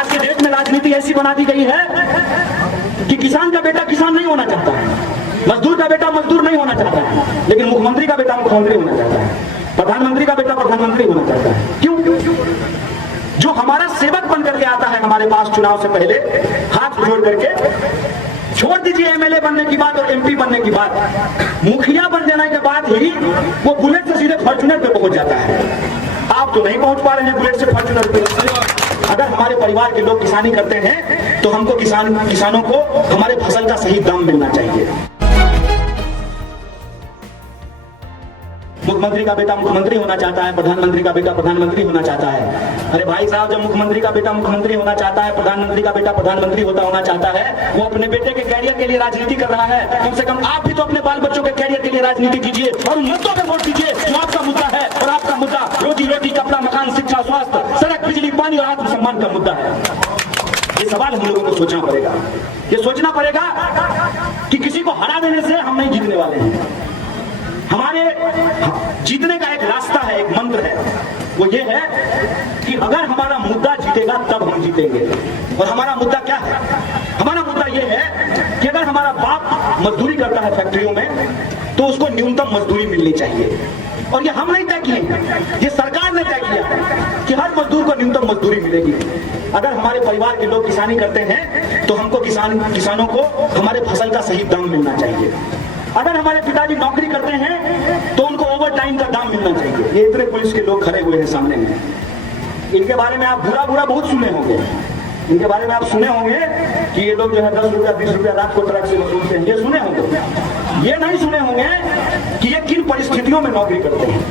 आज के डेट में राजनीति ऐसी बना दी गई है कि किसान का बेटा किसान नहीं होना चाहता है, मजदूर का बेटा मजदूर नहीं होना चाहता है, लेकिन मुख्यमंत्री का बेटा मुख्यमंत्री होना चाहता है, प्रधानमंत्री का बेटा प्रधानमंत्री होना चाहता है। क्यों? जो हमारा सेवक बन करके आता है हमारे पास चुनाव से पहले हाथ जोड़ करके, छोड़ दीजिए एमएलए बनने की बात और एमपी बनने की बात, मुखिया बन जाने के बाद ही वो बुलेट से सीधे फॉर्च्यूनर पे पहुंच जाता है। आप तो नहीं पहुंच पा रहे हैं बुलेट से फॉर्च्यूनर पे। अगर हमारे परिवार के लोग किसानी करते हैं तो हमको किसानों को हमारे फसल का सही दाम मिलना चाहिए। मुख्यमंत्री का बेटा मुख्यमंत्री होना चाहता है, प्रधानमंत्री का बेटा प्रधानमंत्री होना चाहता है। अरे भाई साहब, जब मुख्यमंत्री का बेटा मुख्यमंत्री होना चाहता है, प्रधानमंत्री का बेटा प्रधानमंत्री होना चाहता है, वो अपने बेटे के कैरियर के लिए राजनीति कर रहा है। कम से कम आप भी तो अपने बाल बच्चों के कैरियर के लिए राजनीति कीजिए और उन मुद्दों पे वोट दीजिए जो आपका मुद्दा है। और आपका मुद्दा रोजी रोटी, कपड़ा, मकान, शिक्षा, स्वास्थ्य, सड़क, बिजली, पानी और आत्मसम्मान का मुद्दा है। ये सवाल हम लोगों को सोचना पड़ेगा। ये सोचना पड़ेगा कि किसी को हरा देने से हम नहीं जीतने वाले हैं। हमारे जीतने का एक रास्ता है, एक मंत्र है, वो ये है कि अगर हमारा मुद्दा जीतेगा तब हम जीतेंगे। और हमारा मुद्दा क्या है? हमारा मुद्दा ये है कि अगर हमारा बाप मजदूरी करता है फैक्ट्रियों में तो उसको न्यूनतम मजदूरी मिलनी चाहिए। और ये हम नहीं तय किए, ये सरकार ने तय किया कि हर मजदूर को न्यूनतम मजदूरी मिलेगी। अगर हमारे परिवार के लोग किसानी करते हैं तो हमको किसानों को हमारे फसल का सही दाम मिलना चाहिए। अगर हमारे पिताजी नौकरी करते हैं तो उनको ओवर टाइम का दाम मिलना चाहिए। ये इतने पुलिस के लोग खड़े हुए हैं सामने में, इनके बारे में आप बुरा बहुत सुने होंगे। इनके बारे में आप सुने होंगे कि ये लोग जो है 10 रुपया 20 रुपया रात को ट्रक से वसूलते हैं, ये सुने होंगे। ये नहीं सुने होंगे कि ये किन परिस्थितियों में नौकरी करते हैं,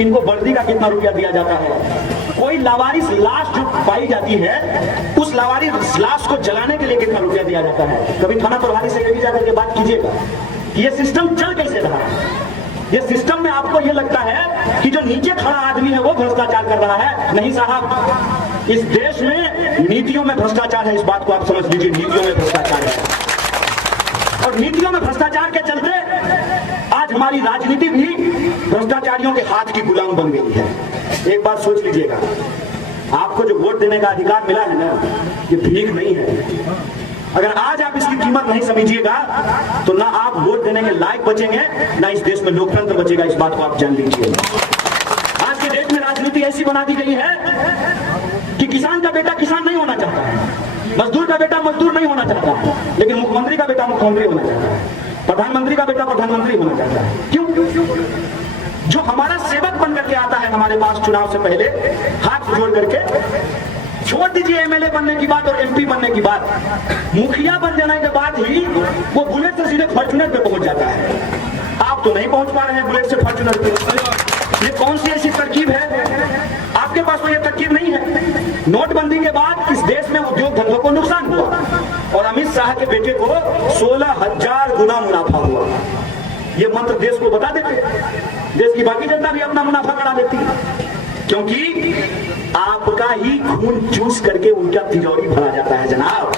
इनको वर्दी का कितना रुपया दिया जाता है। कोई लावारिस लाश जो पाई जाती है उस लावारिस लाश को जलाने के लिए कितना रुपया दिया जाता है। कभी थाना प्रभारी से भी जाकर के बात कीजिएगा ये सिस्टम चल कैसे रहा है। ये सिस्टम में आपको ये लगता है कि जो नीचे खड़ा आदमी है वो भ्रष्टाचार कर रहा है। नहीं साहब, इस देश में नीतियों में भ्रष्टाचार है। इस बात को आप समझ लीजिए, नीतियों में भ्रष्टाचार है। और नीतियों में भ्रष्टाचार के चलते आज हमारी राजनीति भी भ्रष्टाचारियों के हाथ की गुलाम बन गई है। एक बात सोच लीजिएगा, आपको जो वोट देने का अधिकार मिला है ना, ये भीख नहीं है। अगर आज आप इसकी कीमत नहीं समझिएगा तो ना आप वोट देने के लायक बचेंगे, ना इस देश में लोकतंत्र बचेगा। इस बात को आप जान लीजिए। आज के डेट में राजनीति ऐसी बना दी गई है कि किसान का बेटा किसान नहीं होना चाहता है, मजदूर का बेटा मजदूर नहीं होना चाहता है, लेकिन मुख्यमंत्री का बेटा मुख्यमंत्री होना चाहता है, प्रधानमंत्री का बेटा प्रधानमंत्री होना चाहता है। क्यों? जो हमारा सेवक बन करके आता है हमारे पास चुनाव से पहले हाथ जोड़ करके, छोड़ दीजिए एमएलए बनने की बात और एमपी बनने की बात, मुखिया बन जाने के बाद ही वो बुलेट से सीधे फॉर्च्यूनर पे पहुंच जाता है। आप तो नहीं पहुंच पा रहे हैं बुलेट से फॉर्च्यूनर पे। ये कौन सी ऐसी तरकीब है? आपके पास तो ये तरकीब नहीं है। नोटबंदी के बाद इस देश में उद्योग धंधों को नुकसान हुआ और अमित शाह के बेटे को 16,000 गुना मुनाफा हुआ। ये मंत्र देश को बता देते, देश की बाकी जनता भी अपना मुनाफा बढ़ा देती है, क्योंकि आपका ही खून चूस करके उनका तिजोरी भरा जाता है जनाब।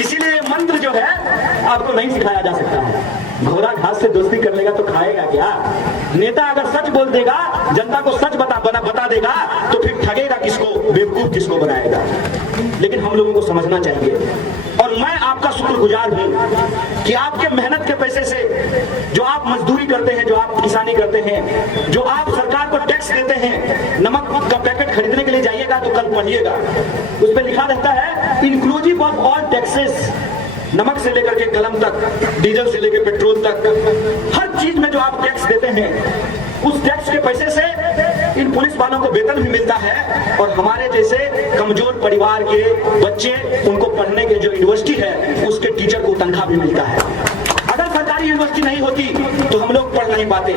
इसीलिए ये मंत्र जो है आपको नहीं सिखाया जा सकता है। घोड़ा घास से दोस्ती कर लेगा तो खाएगा क्या? नेता अगर सच बोल देगा, जनता को सच बता देगा तो फिर ठगेगा किसको, बेवकूफ किसको बनाएगा। लेकिन हम लोगों को समझना चाहिए, और मैं आपका शुक्रगुजार हूं कि आपके मेहनत के पैसे से जो आप मजदूरी करते हैं, जो आप किसानी करते हैं, जो आप सरकार को टैक्स देते हैं, नमक का पैकेट खरीदने के लिए जाइएगा तो कल पढ़िएगा, उस पर लिखा रहता है इंक्लूसिव ऑफ ऑल टैक्सेस। नमक से लेकर के कलम तक, डीजल से लेकर पेट्रोल तक, हर चीज में जो आप टैक्स देते हैं, उस टैक्स के पैसे से इन पुलिस वालों को वेतन भी मिलता है। और हमारे जैसे कमजोर परिवार के बच्चे, उनको पढ़ने के जो यूनिवर्सिटी है उसके टीचर को तनख्वाह भी मिलता है। अगर सरकारी यूनिवर्सिटी नहीं होती तो हम लोग पढ़ नहीं पाते।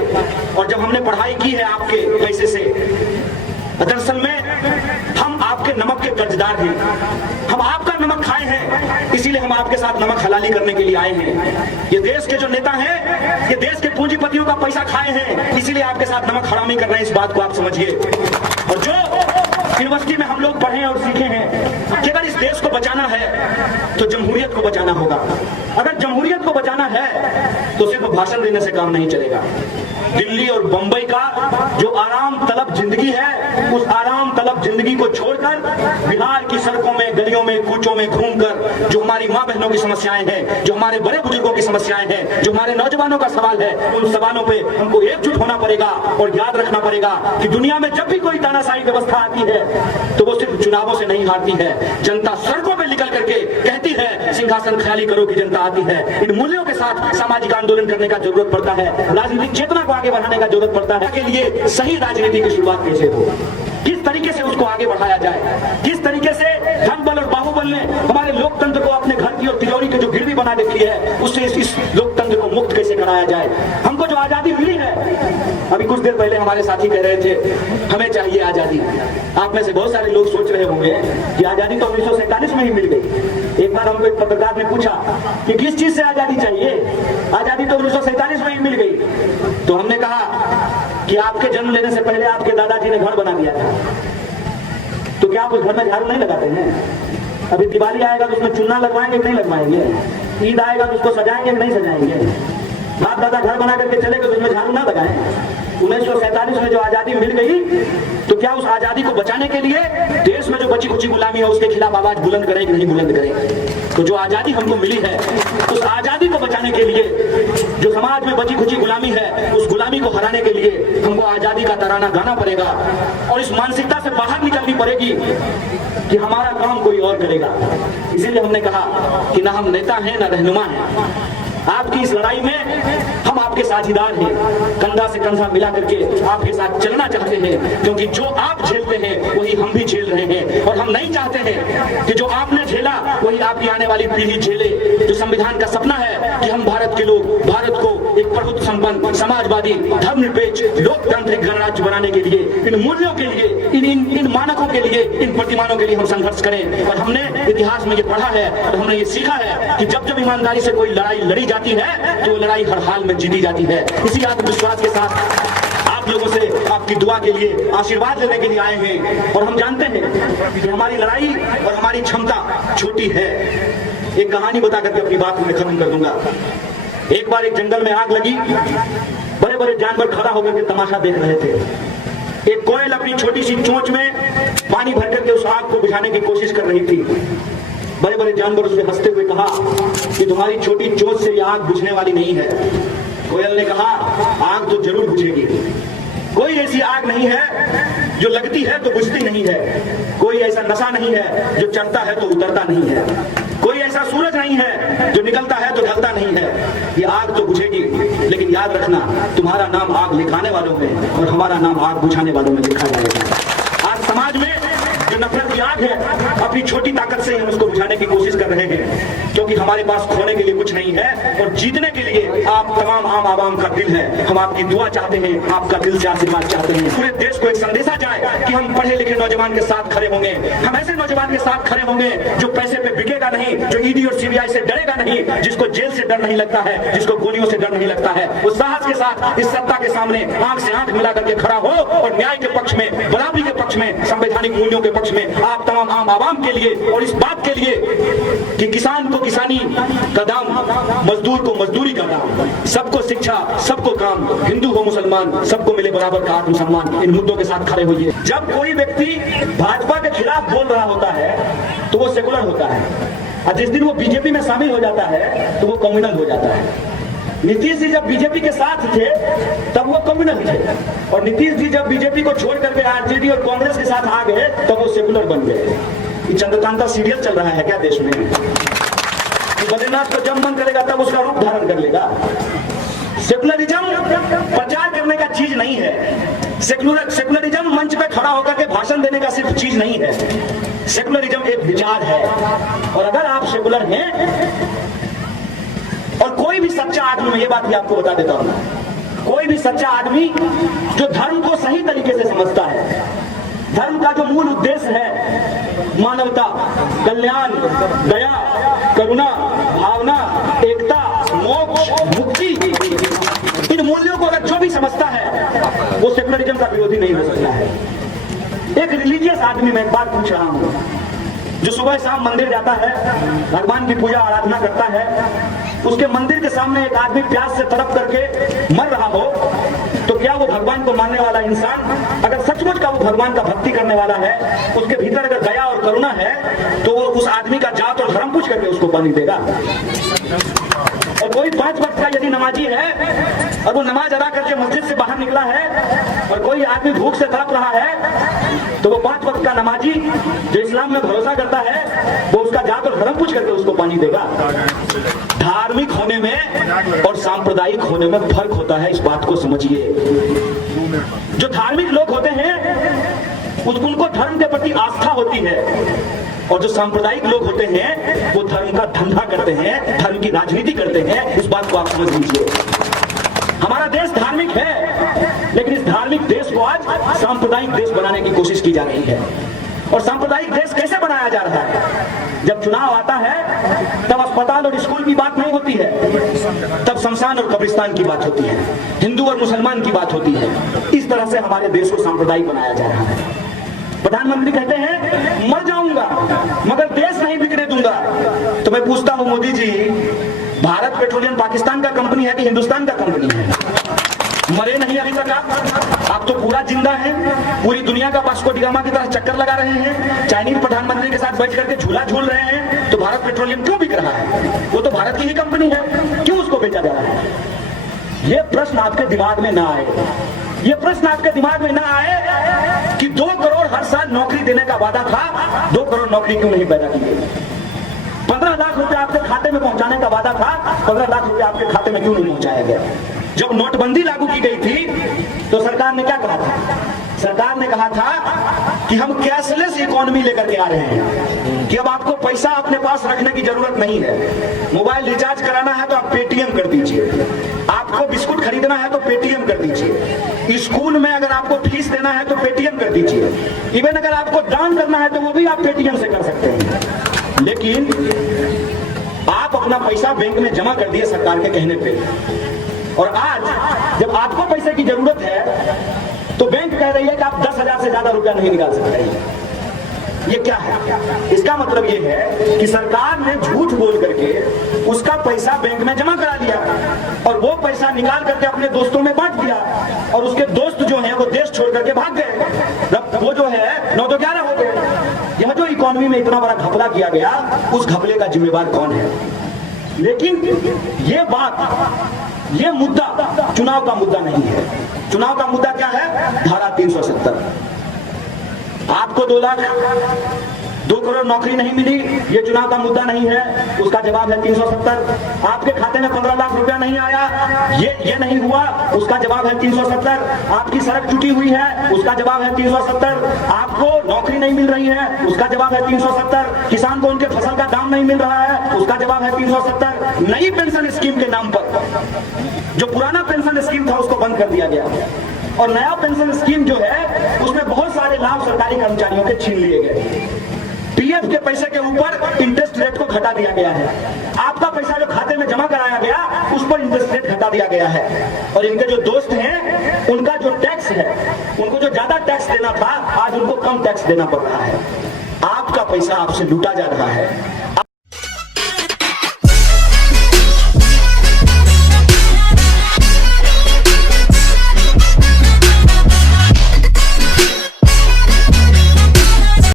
और जब हमने पढ़ाई की है आपके पैसे से, दरअसल में हम आपके नमक के कर्जदार हैं। हम आपका नमक खाए हैं, इसीलिए हम आपके साथ नमक हलाली करने के लिए आए हैं। ये देश के जो नेता हैं, ये देश के पूंजीपतियों का पैसा खाए हैं, इसीलिए आपके साथ नमक हरामी कर रहे हैं। इस बात को आप समझिए। और जो यूनिवर्सिटी में हम लोग पढ़े और सीखे हैं कि अगर इस देश को बचाना है तो जमहूरियत को बचाना होगा। अगर जमहूरियत को बचाना है तो सिर्फ भाषण देने से काम नहीं चलेगा। दिल्ली और बंबई का जो आराम तलब जिंदगी है, उस आराम तलब जिंदगी को छोड़कर बिहार की सड़कों में, गलियों में, कूचों में घूमकर जो हमारी माँ बहनों की समस्याएं हैं, जो हमारे बड़े बुजुर्गों की समस्याएं हैं, जो हमारे नौजवानों का सवाल है, उन सवालों पे हमको एकजुट होना पड़ेगा और याद रखना पड़ेगा कि दुनिया में जब भी कोई तानाशाही व्यवस्था आती है तो वो सिर्फ चुनावों से नहीं हारती है। जनता सड़कों पर निकल करके कहती है सिंहासन खाली करो की जनता आती है। इन मूल्यों के साथ सामाजिक आंदोलन करने का जरूरत पड़ता है, राजनीतिक चेतना को आगे बढ़ाने का जरूरत पड़ता है। के लिए सही राजनीति की शुरुआत कैसे हो, किस तरीके से उसको आगे बढ़ाया जाए, किस तरीके से धन बल और बाहुबल ने हमारे लोकतंत्र को अपने घर की और तिजोरी की जो गिरवी बना देती है उससे इस लोकतंत्र को मुक्त कैसे कराया जाए। हमको जो आजादी मिली है, अभी कुछ देर पहले हमारे साथी कह रहे थे हमें चाहिए आजादी। आप में से बहुत सारे लोग सोच रहे होंगे कि आजादी तो 1947 में ही मिल गई। एक बार हमको एक पत्रकार ने पूछा कि किस चीज से आजादी चाहिए, आजादी तो 1947 में ही मिल गई। तो हमने कहा कि आपके जन्म लेने से पहले आपके दादाजी ने घर बना दिया था, तो क्या आप उस घर में झाड़ू नहीं लगाते हैं? अभी दिवाली आएगा तो उसमें चुन्ना लगवाएंगे कि नहीं लगवाएंगे? ईद आएगा तो उसको सजाएंगे कि नहीं सजाएंगे? बाप दादा घर बना करके चले गए तो उसमें झाड़ू ना लगाएं? 1947 में जो आजादी मिल गई तो क्या उस आजादी को बचाने के लिए देश में जो बची खुची गुलामी है उसके खिलाफ आवाज बुलंद करें कि नहीं बुलंद करें? तो जो आजादी हमको मिली है उस आजादी को बचाने के लिए, जो समाज में बची खुची गुलामी है उस गुलामी को हराने के लिए हमको आजादी का तराना गाना पड़ेगा और इस मानसिकता से बाहर निकलनी पड़ेगी कि हमारा काम कोई और करेगा। इसीलिए हमने कहा कि ना हम नेता हैं ना रहनुमा हैं, आपकी इस लड़ाई में हम आपके साझीदार हैं, कंधा से कंधा मिला करके आपके साथ चलना चाहते हैं, क्योंकि जो आप झेलते हैं वही हम भी झेल रहे हैं और हम नहीं चाहते हैं कि जो आपने झेला वही आपकी आने वाली पीढ़ी झेले। जो संविधान का सपना है कि हम भारत के लोग भारत को एक प्रभुत्व संपन्न, समाजवादी, धर्मनिरपेक्ष, लोकतांत्रिक गणराज्य बनाने के लिए, इन मूल्यों के लिए, इन मानकों के लिए, इन प्रतिमानों के लिए हम संघर्ष करें। और हमने इतिहास में ये पढ़ा है और हमने ये सीखा है कि जब जब ईमानदारी से कोई लड़ाई लड़ी जाती है तो लड़ाई हर हाल में जीती जाती है। इसी आत्मविश्वास के साथ आप लोगों से आपकी दुआ के लिए, आशीर्वाद लेने के लिए आए हैं। और हम जानते हैं कि हमारी लड़ाई और हमारी क्षमता छोटी है। एक कहानी बता करके अपनी बात में खत्म कर दूंगा। एक बार एक जंगल में आग लगी, बड़े बड़े जानवर खड़ा होकर के तमाशा देख रहे थे। एक कोयल अपनी छोटी सी चोंच में पानी भर करके उस आग को बुझाने की कोशिश कर रही थी। बड़े बड़े जानवर उससे हंसते हुए कहा कि तुम्हारी छोटी चोंच से यह आग बुझने वाली नहीं है। कोयल ने कहा आग तो जरूर बुझेगी, कोई ऐसी आग नहीं है जो लगती है तो बुझती नहीं है, कोई ऐसा नशा नहीं है जो चढ़ता है तो उतरता नहीं है, कोई ऐसा सूरज नहीं है जो निकलता है तो ढलता नहीं है। ये आग तो बुझेगी, लेकिन याद रखना तुम्हारा नाम आग लिखाने वालों में और हमारा नाम आग बुझाने वालों में लिखा जाएगा। आज समाज में जो नफरत की आग है, अपनी छोटी ताकत से हम उसको बुझाने की कोशिश कर रहे हैं, क्योंकि हमारे पास खोने के लिए कुछ नहीं है और जीतने के लिए आप तमाम आम आवाम का दिल है। हम आपकी दुआ चाहते हैं, आपका दिल से आशीर्वाद चाहते हैं। पूरे देश को एक संदेशा जाए कि हम पढ़े लिखे नौजवान के साथ खड़े होंगे, हम ऐसे नौजवान के साथ खड़े होंगे जो पैसे पे बिकेगा नहीं, जो ईडी और सीबीआई से डरेगा नहीं, जिसको जेल से डर नहीं लगता है, जिसको गोलियों से डर नहीं लगता है। वो साहस के साथ इस सत्ता के सामने आंख से आंख मिला करके खड़ा हो और न्याय के पक्ष में, बराबरी के पक्ष में, संवैधानिक मूल्यों के पक्ष में आप तमाम आम आवाम के लिए और इस बात के लिए कि किसान को किसानी का दाम, मजदूर को मजदूरी का दाम, सबको शिक्षा, सबको काम, हिंदू हो मुसलमान, सबको मिले बराबर का आत्मसम्मान, इन मुद्दों के साथ खड़े होइए। जब कोई व्यक्ति भाजपा के खिलाफ बोल रहा होता है तो वो सेकुलर होता है, और जिस दिन वो बीजेपी में शामिल हो जाता है तो वो कम्युनल हो जाता है। नीतीश जी जब बीजेपी के साथ थे तब वो कम्युनल थे, और नीतीश जी जब बीजेपी को छोड़ करके आरजेडी और कांग्रेस के साथ आ गए तब वो सेकुलर बन गए। ये चंद्रकांता सीरियल चल रहा है क्या देश में? बद्रीनाथ को जब मन करेगा तब उसका रूप धारण कर लेगा। सेकुलरिज्म प्रचार करने का चीज नहीं है। सेकुलरिज्म मंच पे खड़ा होकर के भाषण देने का सिर्फ चीज नहीं है। सेकुलरिज्म एक विचार है, और अगर आप सेकुलर हैं और कोई भी सच्चा आदमी, मैं ये बात भी आपको बता देता हूं, कोई भी सच्चा आदमी जो धर्म को सही तरीके से समझता है, धर्म का जो मूल उद्देश्य है मानवता, कल्याण, दया, करुणा, भावना, एकता, मोक्ष, मुक्ति, इन मूल्यों को अगर जो भी समझता है वो सेकुलरिज्म का विरोधी नहीं हो सकता है। एक रिलीजियस आदमी, मैं एक बात पूछ रहा हूं, जो सुबह शाम मंदिर जाता है, भगवान की पूजा आराधना करता है, उसके मंदिर के सामने एक आदमी प्यास से तड़प करके मर रहा हो तो क्या वो भगवान को मानने वाला इंसान अगर सचमुच का वो भगवान का भक्ति करने वाला है, उसके भीतर अगर दया और करुणा है, तो वो उस आदमी का जात और धर्म पूछ करके उसको पानी देगा। और कोई 5 वक्त का यदि नमाजी है और वो नमाज अदा करके मस्जिद से बाहर निकला है और कोई आदमी भूख से तड़प रहा है, तो वो 5 वक्त का नमाजी जो इस्लाम में भरोसा करता है, वो उसका जात और धर्म पूछ करके उसको पानी देगा। धार्मिक होने में और सांप्रदायिक होने में फर्क होता है, इस बात को समझिए। जो धार्मिक लोग होते हैं उनको धर्म के प्रति आस्था होती है, और जो सांप्रदायिक लोग होते हैं वो धर्म का धंधा करते हैं, धर्म की राजनीति करते हैं। इस बात को आप समझ लीजिए। हमारा देश धार्मिक है, लेकिन इस धार्मिक देश को आज सांप्रदायिक देश बनाने की कोशिश की जा रही है। और सांप्रदायिक देश कैसे बनाया जा रहा है? जब चुनाव आता है तब अस्पताल और स्कूल की बात नहीं होती है, तब शमशान और कब्रिस्तान की बात होती है, हिंदू और मुसलमान की बात होती है। इस तरह से हमारे देश को सांप्रदायिक बनाया जा रहा है। प्रधानमंत्री कहते हैं मर जाऊंगा मगर देश नहीं बिकने दूंगा। तो मैं पूछता हूं मोदी जी, भारत पेट्रोलियम पाकिस्तान का कंपनी है कि हिंदुस्तान का कंपनी है? मरे नहीं अभी तक आप तो पूरा जिंदा हैं, पूरी दुनिया का वास्को डी गामा की तरह चक्कर लगा रहे हैं, चाइनीज प्रधानमंत्री के साथ बैठ करके झूला झूल रहे हैं। तो भारत पेट्रोलियम क्यों बिक रहा है? वो तो भारत की ही कंपनी है, क्यों उसको बेचा जा रहा है? ये प्रश्न आपके दिमाग में ना आए, ये प्रश्न आपके दिमाग में ना आए कि 2 करोड़ हर साल नौकरी देने का वादा था, 2 करोड़ नौकरी क्यों नहीं पैदा की गई? 15 लाख रुपए आपके खाते में पहुंचाने का वादा था, 15 लाख रुपए आपके खाते में क्यों नहीं पहुंचाया गया? जब नोटबंदी लागू की गई थी तो सरकार ने क्या कहा था? सरकार ने कहा था कि हम कैशलेस इकोनॉमी लेकर के आ रहे हैं, कि अब आपको पैसा अपने पास रखने की जरूरत नहीं है। मोबाइल रिचार्ज कराना है तो आप पेटीएम कर दीजिए, आपको बिस्कुट खरीदना है तो पेटीएम कर दीजिए, स्कूल में अगर आपको फीस देना है तो पेटीएम कर दीजिए, इवन अगर आपको दान करना है तो वो भी आप पेटीएम से कर सकते हैं। लेकिन आप अपना पैसा बैंक में जमा कर दिए सरकार के कहने पे, और आज जब आपको पैसे की जरूरत है तो बैंक कह रही है कि आप 10,000 से ज्यादा रुपया नहीं निकाल सकते। ये क्या है? इसका मतलब ये है कि सरकार ने झूठ बोल करके उसका पैसा बैंक में जमा करा लिया और वो पैसा निकाल करके अपने दोस्तों में बांट दिया, और उसके दोस्त जो हैं वो देश छोड़ करके भाग गए। वो जो है 9 तो 11 हो गए। यह जो इकोनॉमी में इतना बड़ा घपला किया गया, उस घपले का जिम्मेवार कौन है? लेकिन ये बात, ये मुद्दा चुनाव का मुद्दा नहीं है। चुनाव का मुद्दा क्या है? धारा 370। आपको 2 करोड़ नौकरी नहीं मिली, ये चुनाव का मुद्दा नहीं है, उसका जवाब है 370। आपके खाते में 15 लाख रुपया नहीं आया, ये नहीं हुआ, उसका जवाब है 370। आपकी सड़क टूटी हुई है, उसका जवाब है 370। आपको नौकरी नहीं मिल रही है, उसका जवाब है 370। किसान को उनके फसल का दाम नहीं मिल रहा है, उसका जवाब है 370। नई पेंशन स्कीम के नाम पर जो पुराना पेंशन स्कीम था उसको बंद कर दिया गया, और नया पेंशन स्कीम जो है उसमें बहुत सारे लाभ सरकारी कर्मचारियों के छीन लिए गए। पीएफ के पैसे के ऊपर इंटरेस्ट रेट को घटा दिया गया है। आपका पैसा जो खाते में जमा कराया गया उस पर इंटरेस्ट रेट घटा दिया गया है, और इनके जो दोस्त हैं उनका जो टैक्स है, उनको जो ज्यादा टैक्स देना था आज उनको कम टैक्स देना पड़ रहा है। आपका पैसा आपसे लूटा जा रहा है,